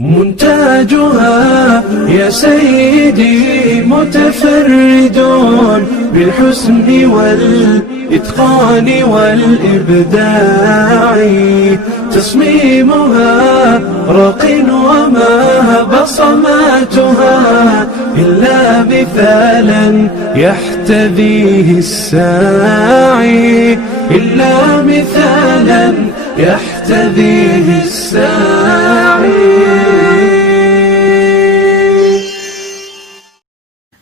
منتاجها يا سيدي متفرد بالحسن والإتقان والإبداع، تصميمها رق وما بصماتها إلا مثالا يحتذيه الساعي، إلا مثالا يحتذيه الساعي.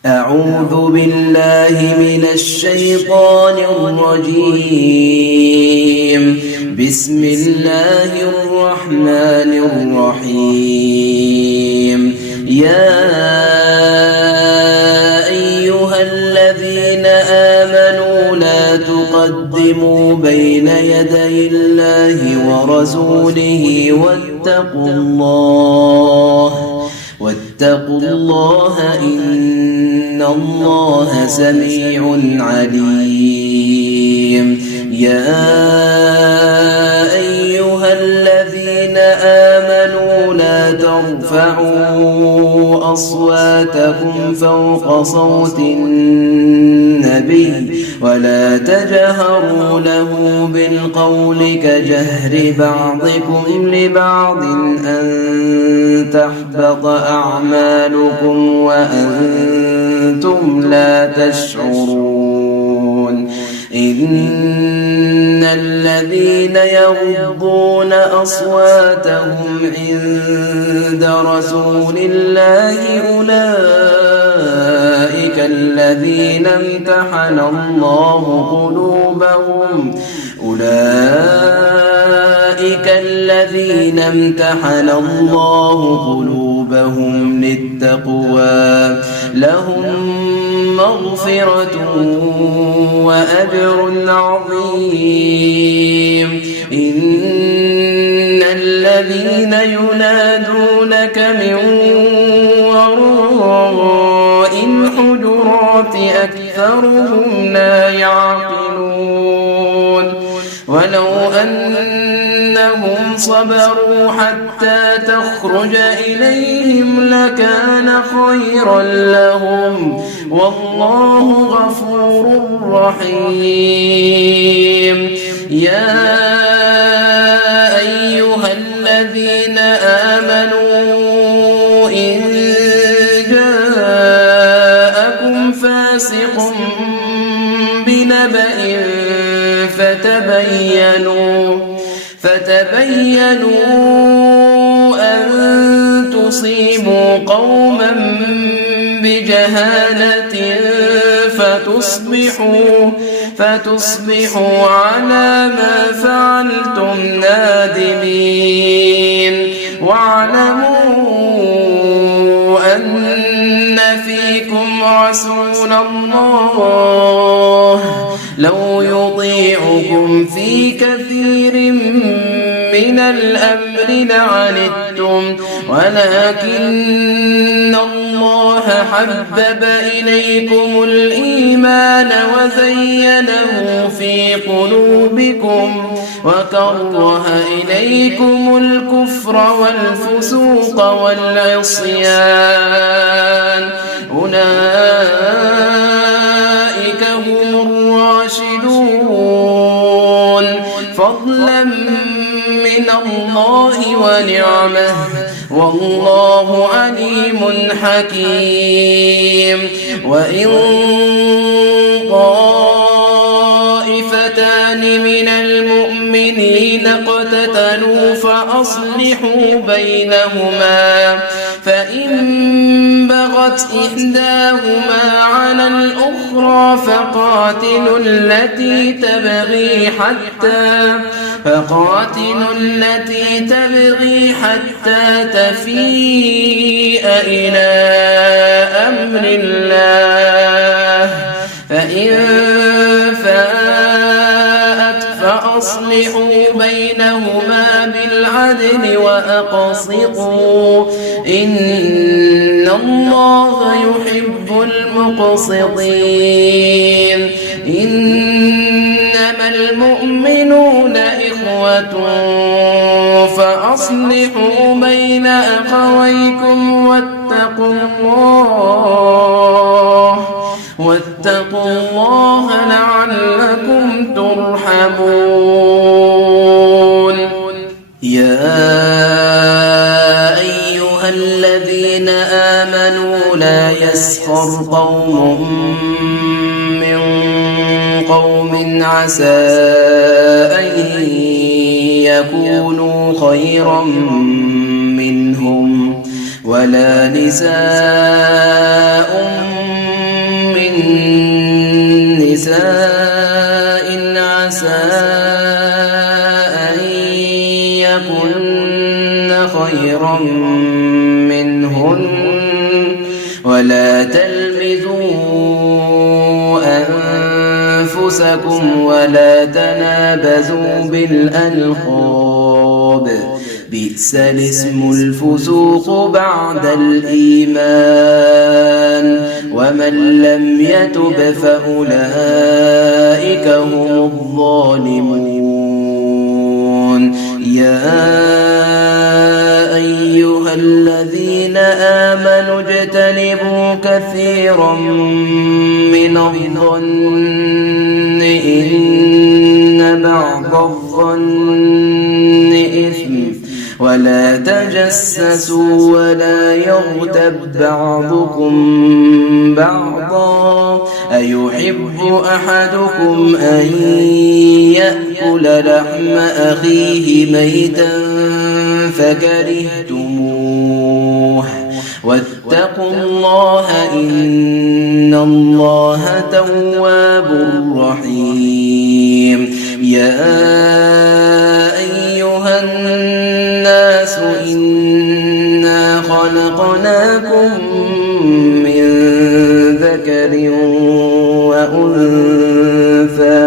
أعوذ بالله من الشيطان الرجيم. بسم الله الرحمن الرحيم. يا أيها الذين آمنوا لا تقدموا بين يدي الله ورسوله واتقوا الله إن الله سميع عليم. يا أيها الذين آمنوا لا ترفعوا أصواتكم فوق صوت النبي ولا تجهروا له بالقول كجهر بعضكم لبعض أن تحبط أعمالكم وأنتم لا تشعرون. إن الذين يغضون أصواتهم عند رسول الله أولئك الذين امتحن الله قلوبهم للتقوى لهم مغفرة وأجر عظيم. إن الذين ينادونك من وراء الحجرات أكثرهم لا يعقلون. ولو أنهم صبروا حتى تخرج إليهم لكان خيرا لهم والله غفور رحيم. يا أيها الذين آمنوا إن جاءكم فاسق بنبأ فتبينوا أن تصيبوا قوما بجهالة فتصبحوا على ما فعلتم نادمين. واعلموا أن فيكم رسول الله لو يطيعكم في كثير من الأمر لعنتم ولكن الله حبب إليكم الإيمان وزينه في قلوبكم وكره إليكم الكفر والفسوق والعصيان أولئك هم الراشدون فضلا من الله ونعمه والله عليم حكيم. وإن طائفتان من المؤمنين اقتتلوا فأصلحوا بينهما فإن بغت إحداهما على الأخرى فقاتلوا التي تبغي حتى تفيء إلى أمر الله فإن فاءت فأصلحوا بينهما بالعدل وأقسطوا إن الله يحب المقسطين. إن إنما المؤمنون إخوة فأصلحوا بين أخويكم واتقوا الله لعلكم ترحمون. يا أيها الذين آمنوا لا يسخر قوم من قوم عسى أن يكونوا خيرا منهم ولا نساء من نساء عسى أن يكن خيرا منهن ولا تلمزوا أنفسكم ولا تنابزوا بالألقاب بئس الاسم الفسوق بعد الإيمان ومن لم يتب فأولئك هم الظالمون. يا أيها الذين آمنوا اجتنبوا كثيرا من الظن إن بعض الظن إثم ولا تجسسوا ولا يغتب بعضكم بعضا أيحب أحدكم أن يأكل لحم أخيه ميتا فكرهتموه واتقوا الله إن الله تواب رحيم. يا أيها الناس إنا خلقناكم من ذكر وأنثى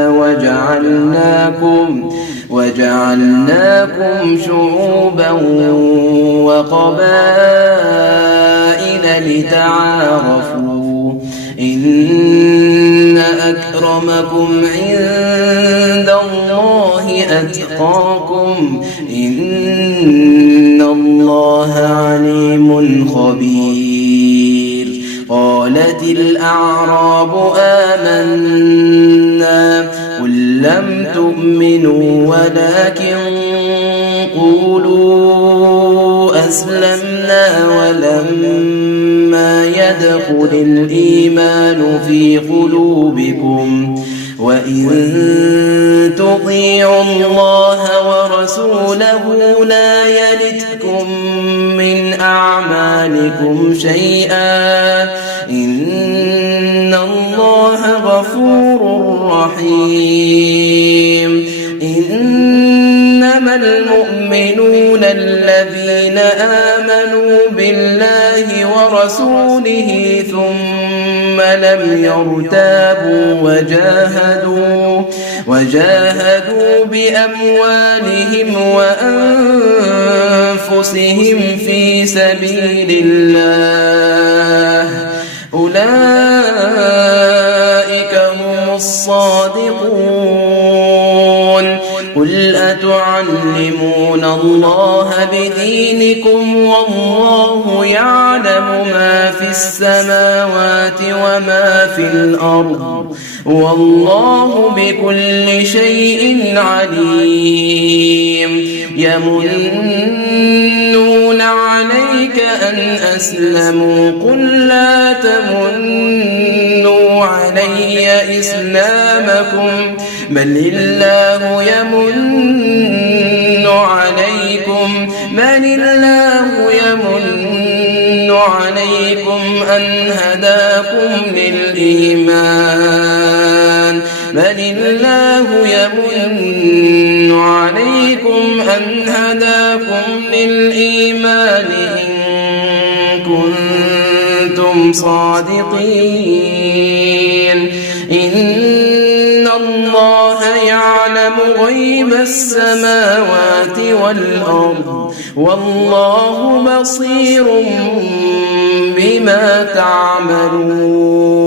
وجعلناكم شعوبا وقبائل لتعارفوا إن أكرمكم عند الله أتقاكم إن الله عليم خبير. قالت الأعراب آمنا قل لم تؤمنوا ولكن قولوا أسلمنا ولما يدخل الإيمان في قلوبكم وإن تطيعوا الله ورسوله لا يلتكم من أعمالكم شيئا إن الله غفور رحيم. إنما المؤمنون الذين آمنوا بالله ورسوله ثم لم يرتابوا وجاهدوا بأموالهم وأنفسهم في سبيل الله أولئك هم الصادقون. قل أتعلمون الله بدينكم والله يعلم ما في السماوات وما في الأرض والله بكل شيء عليم. يمنون عليك أن أسلموا قل لا تمنوا علي إسلامكم بل الله يمن عليكم أن هداكم للإيمان إن كنتم صادقين. إن الله يعلم غيب السماوات والأرض والله بصير بما تعملون.